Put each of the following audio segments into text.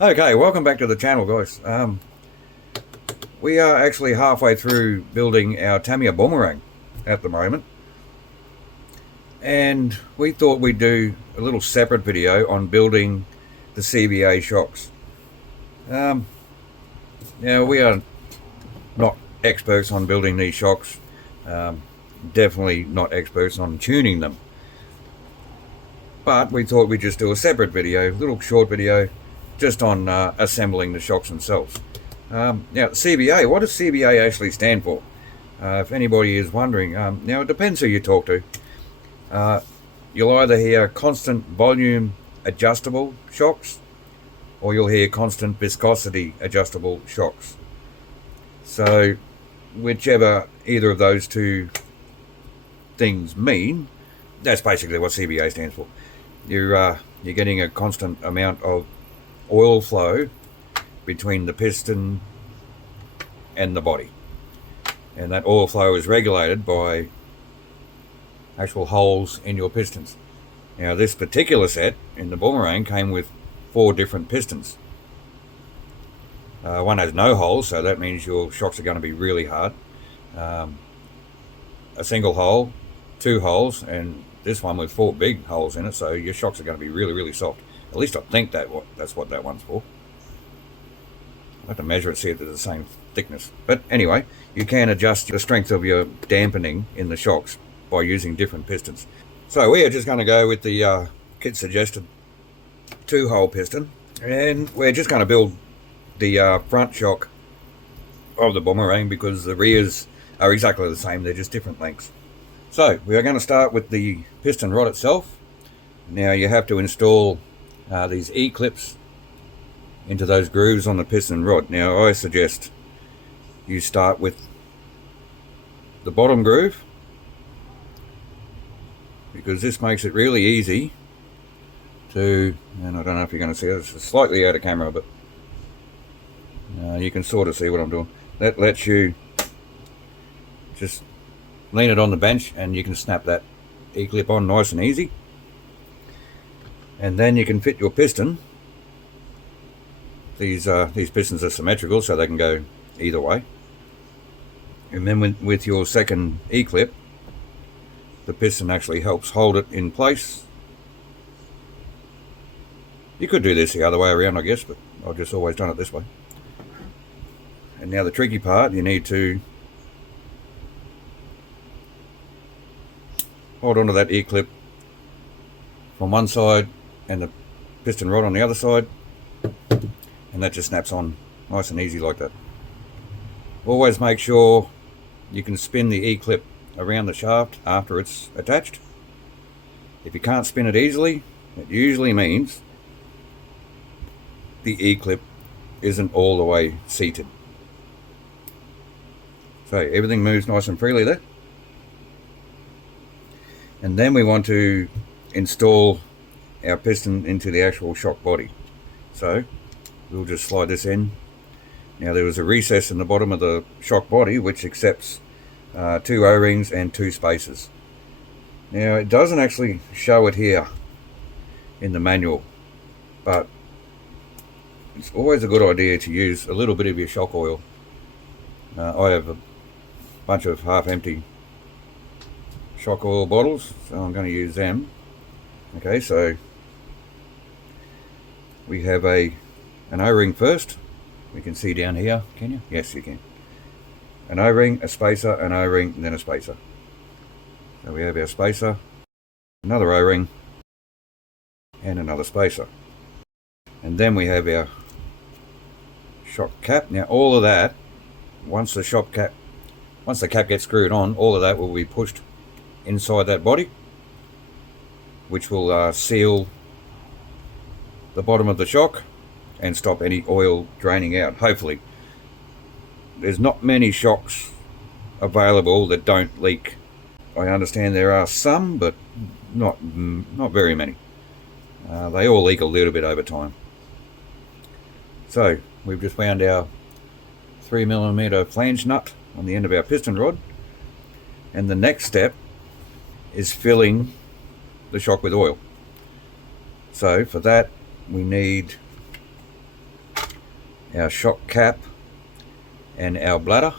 Okay, welcome back to the channel, guys. We are actually halfway through building our Tamiya boomerang at the moment, and we thought we'd do a little separate video on building the CVA shocks. Now, we are not experts on building these shocks, definitely not experts on tuning them, but we thought we'd just do a separate video, a little short video, just on assembling the shocks themselves. Now, CVA, what does CVA actually stand for? If anybody is wondering, now it depends who you talk to. You'll either hear constant volume adjustable shocks, or you'll hear constant viscosity adjustable shocks. So, whichever either of those two things mean, that's basically what CVA stands for. You're getting a constant amount of oil flow between the piston and the body, and that oil flow is regulated by actual holes in your pistons. Now, this particular set in the boomerang came with 4 different pistons. One has no holes, so that means your shocks are going to be really hard. A single hole, 2 holes, and this one with 4 big holes in it, so your shocks are going to be really soft. At least I think that's what that one's for. I have to measure it, see if they're the same thickness. But anyway, you can adjust the strength of your dampening in the shocks by using different pistons. So we are just going to go with the kit suggested 2-hole piston, and we're just going to build the front shock of the boomerang because the rears are exactly the same, they're just different lengths. So we are going to start with the piston rod itself. Now you have to install these E-clips into those grooves on the piston rod. Now I suggest you start with the bottom groove, because this makes it really easy to, and I don't know if you're going to see it, it's slightly out of camera, but you can sort of see what I'm doing. That lets you just lean it on the bench and you can snap that E-clip on nice and easy, and then you can fit your piston. These pistons are symmetrical, so they can go either way. And then with your second E-clip, the piston actually helps hold it in place. You could do this the other way around, I guess, but I've just always done it this way. And now the tricky part, you need to hold onto that E-clip from one side and the piston rod on the other side, and that just snaps on nice and easy like that. Always make sure you can spin the E-clip around the shaft after it's attached. If you can't spin it easily, it usually means the E-clip isn't all the way seated. So everything moves nice and freely there. And then we want to install our piston into the actual shock body. So we'll just slide this in. Now there was a recess in the bottom of the shock body which accepts 2 O-rings and 2 spacers. Now it doesn't actually show it here in the manual, but it's always a good idea to use a little bit of your shock oil. I have a bunch of half-empty shock oil bottles, so I'm going to use them. Okay, so we have an O-ring first. We can see down here, can you? Yes, you can. An O-ring, a spacer, an O-ring, and then a spacer. So we have our spacer, another O-ring, and another spacer. And then we have our shock cap. Now all of that, once the cap gets screwed on, all of that will be pushed inside that body, which will seal the bottom of the shock and stop any oil draining out, hopefully. There's not many shocks available that don't leak. I understand there are some, but not very many. They all leak a little bit over time. So we've just wound our 3mm flange nut on the end of our piston rod, and the next step is filling the shock with oil. So for that we need our shock cap, and our bladder.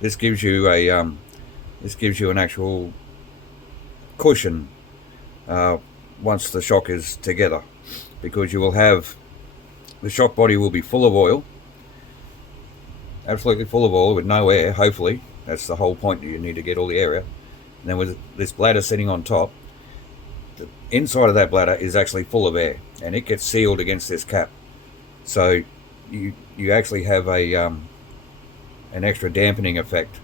This gives you an actual cushion once the shock is together, because you will have the shock body will be full of oil, absolutely full of oil with no air. Hopefully, that's the whole point. You need to get all the air out. And then with this bladder sitting on top, the inside of that bladder is actually full of air, and it gets sealed against this cap. So you actually have an extra dampening effect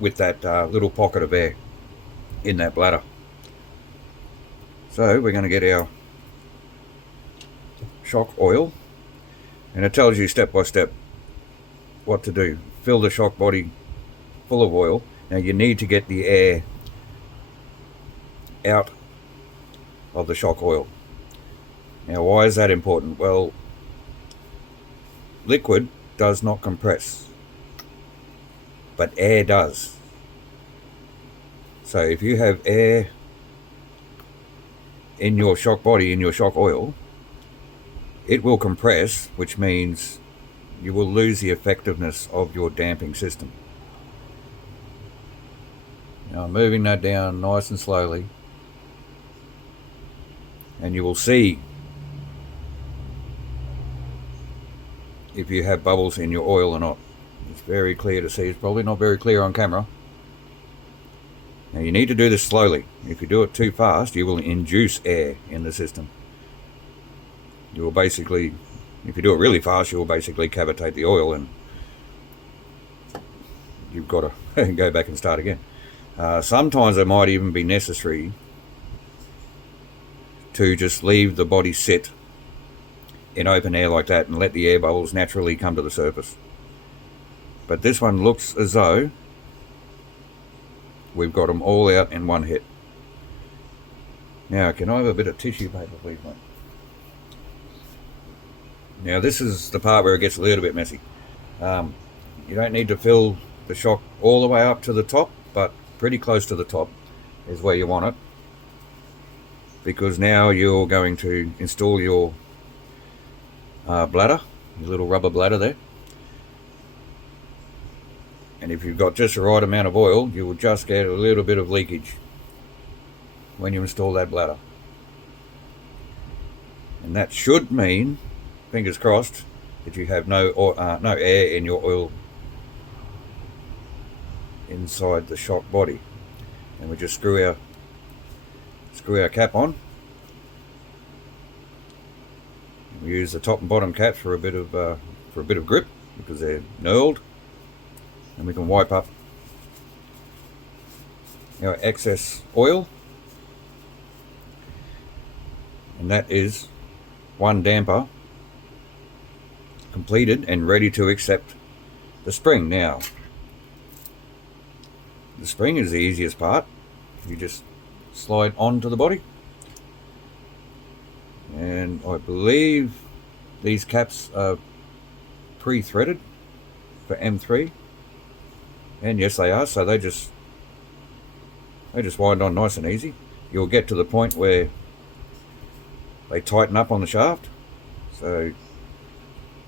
with that little pocket of air in that bladder. So we're going to get our shock oil, and it tells you step by step what to do. Fill the shock body full of oil. Now you need to get the air out of the shock oil. Now why is that important? Well, liquid does not compress, but air does. So if you have air in your shock body, in your shock oil, it will compress, which means you will lose the effectiveness of your damping system. Now I'm moving that down nice and slowly, and you will see if you have bubbles in your oil or not. It's very clear to see. It's probably not very clear on camera. Now you need to do this slowly. If you do it too fast, you will induce air in the system. You will basically, if you do it really fast, you will basically cavitate the oil, and you've got to go back and start again. Sometimes it might even be necessary to just leave the body sit in open air like that and let the air bubbles naturally come to the surface. But this one looks as though we've got them all out in one hit. Now, can I have a bit of tissue paper, please, mate? Now, this is the part where it gets a little bit messy. You don't need to fill the shock all the way up to the top, but pretty close to the top is where you want it, because now you're going to install your bladder, your little rubber bladder there. And if you've got just the right amount of oil, you will just get a little bit of leakage when you install that bladder. And that should mean, fingers crossed, that you have no air in your oil inside the shock body. And we just screw our cap on. We use the top and bottom caps for a bit of grip, because they're knurled, and we can wipe up our excess oil, and that is one damper completed and ready to accept the spring. Now, the spring is the easiest part. You just slide onto the body, and I believe these caps are pre-threaded for M3, and yes, they are. So they just wind on nice and easy. You'll get to the point where they tighten up on the shaft, so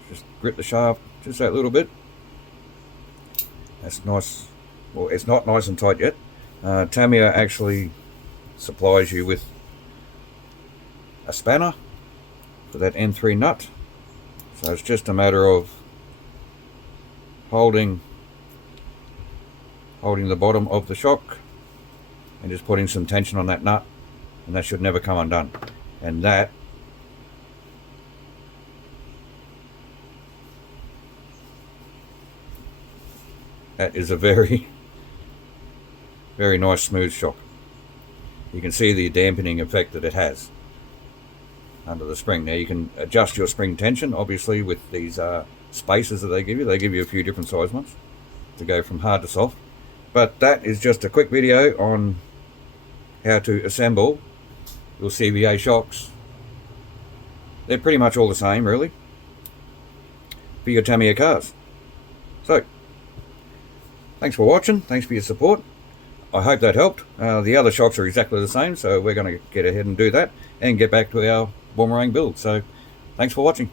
just grip the shaft just that little bit. That's nice. Well, it's not nice and tight yet. Tamiya actually supplies you with a spanner for that M3 nut, so it's just a matter of holding the bottom of the shock and just putting some tension on that nut, and that should never come undone. And that is a very, very nice smooth shock. You can see the dampening effect that it has under the spring. Now you can adjust your spring tension, obviously, with these spacers that they give you. They give you a few different size ones to go from hard to soft. But that is just a quick video on how to assemble your CVA shocks. They're pretty much all the same, really, for your Tamiya cars. So, thanks for watching. Thanks for your support. I hope that helped. The other shocks are exactly the same, so we're going to get ahead and do that and get back to our boomerang build. So, thanks for watching.